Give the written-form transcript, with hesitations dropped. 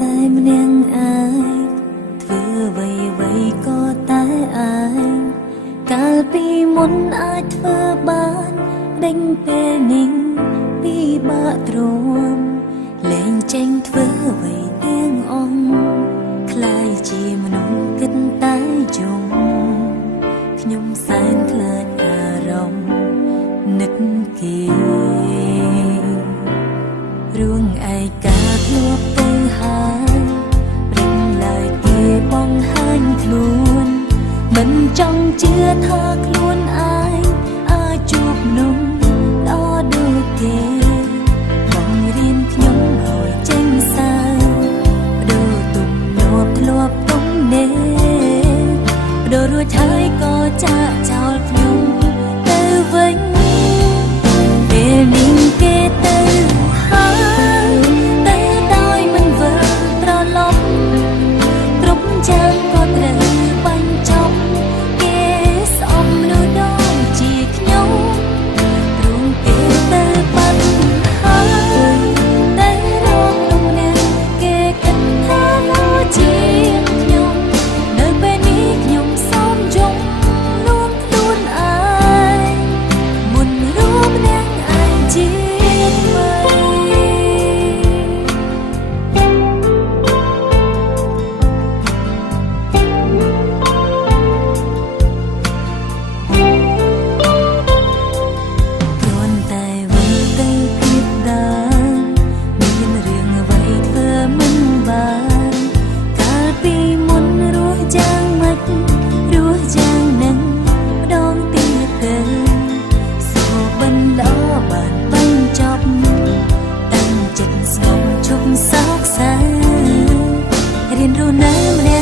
តែម្នាក់ឯងធ្វើអ្វីក៏តែឯងកាលពីមុនអាចធ្វើបានដេញពេលនេះពិបាកទ្រាំលែងចេញធ្វើអ្វីទាំងអស់คล้ายជាមនុស្សគិតតែយំខ្ញុំសែនខ្លាចអារម្មណ៍នឹកគេរួងឯកាធ្លាប់ទៅហើយព្រិញឡើយគេបង្ហាញខ្លួនមិនចង់ជឿថាខ្លួនឯងអាចជួបនំល្អដូចគេបង្រៀនខ្ញុំឲ្យចេញសើដូរទំលាប់ធ្លាប់ទំនេរដូររួចហើយក៏ចាក់ចោលខ្ញុំទៅវិញពេលនេះគេទៅហើយតែដោយមិនវិលត្រឡប់គ្រប់យ៉ាងក៏ត្រូវបញ្ចប់គេស្អប់មនុស្សដូចជាខ្ញុំព្រោះគេទៅបាត់ហើយតែរកលំនៅគេគិតថាល្អជាងខ្ញុំនៅពេលនេះខ្ញុំសូមយំលួងខ្លួនឯងមុនរួមអ្នកឯងជាថ្មីស្ងប់ជប់សោកសៅរៀនរស់នៅម្នាក់